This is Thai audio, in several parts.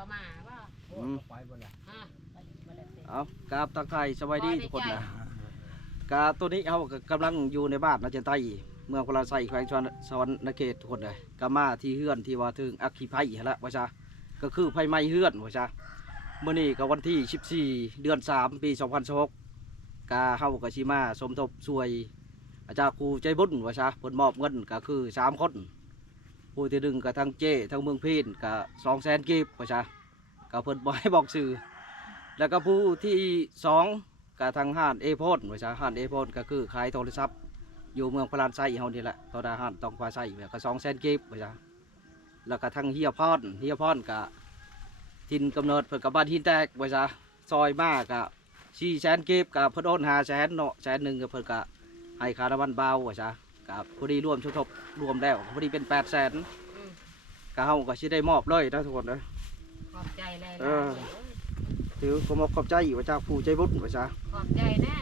บ่มาบ่ไปบ่ล่ะเอากราบทักทายสวัสดีทุกคนนะกาตัวนี้เขากำลังอยู่ในบ้านนาเจนไตเมืองพลาไซแขวงสวรรณเขตทุกคนเลยกามาที่เฮือนที่ว่าถึงอัคคีไพ่ละว่าจ้าก็คือไพ่ไม้เฮือนว่าจ้าเมื่อนี้ก็วันที่14 เดือน 3 ปี 2016กาเฮากับชิมาสมทบช่วยอาจารย์ครูใจบุญว่าจ้าเพิ่นมอบเงินก็คือ3 คนผู้ที่ดึงกับทั้งเจ้ทั้งเมืองพีนกับ200,000 กีบว่าจ้าก็เพิ่นบ่ให้บอกชื่อแล้วก็ผู้ที่2กับทางห้านเอโพนว่าจ้าห้านเอโพนก็คือขายโทรศัพท์อยู่เมืองพลานไซเฮานี่แหละตอนห้านต้องพาไซก็200,000 กีบว่าจ้าแล้วก็ทางเฮียพรกับทินกำเนิดเพิ่นกับบ้านทินแตกว่าจ้าซอยมากกับ400,000 กีบกับเพิ่นโอน500,000เนาะ100,000กับเพิ่นก็ให้ค่าน้ำมันเบาว่าจ้ากับพอดีรวมชุดทบรวมแล้วพอดีเป็น800,000ก็เฮาก็สิได้มอบเลยนะทุกคนเด้อขอบใจเลยถือขอบใจว่าจ้าผู้ใจบุญว่าจ้าขอบใจแน่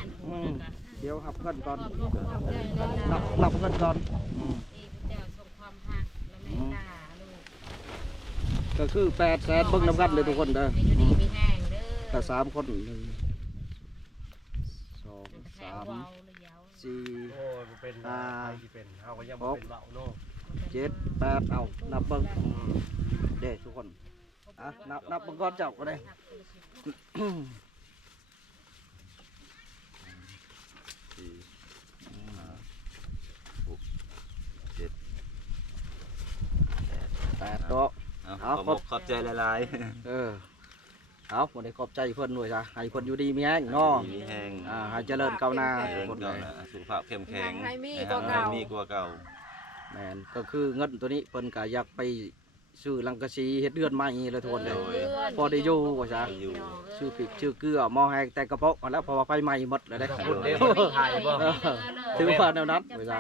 เดี๋ยวหับเงินก่อนนับเงินก่อนเจ้าส่งความหักและเมตตาลูกก็คือ800,000เบิ่งนำกันเลยทุกคนเด้ออยู่ดีมีแห้งเด้อแต่3 คน1 2 3 4 โอ้เป็นไปเป็นเฮาก็ยังบ่เป็นเบาเนาะ7 8เอานับเบิ่งเด้ทุกคนนับเบิ่งก่อนเจ้าก็ได้8 โต๊ะเอาขอบใจหลายๆเอาวันนี้ขอบใจเพิ่นด้วยจ้ะให้เพิ่นอยู่ดีมีแห้งเนาะมีแห้งให้เจริญก้าวหน้าคนสุขภาพเข้มแข็งให้มีกว่าเก่าแม่นก็คือเงินตัวนี้เพิ่นก็อยากไปซื้อลังกะสีเฮ็ดเดือนใหม่เลยทุกคนเลยพอได้อยู่ว่าจ้ะชื่อพริกชื่อเกลือหม้อแห้งแต่กระเพาะแล้วพอไฟไหม้หมดเลยได้คนเด้อถ่ายบ่ถือว่าแนวนั้นว่าจ้ะ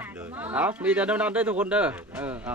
เอามีแต่แนวนั้นได้ทุกคนเด้อเอา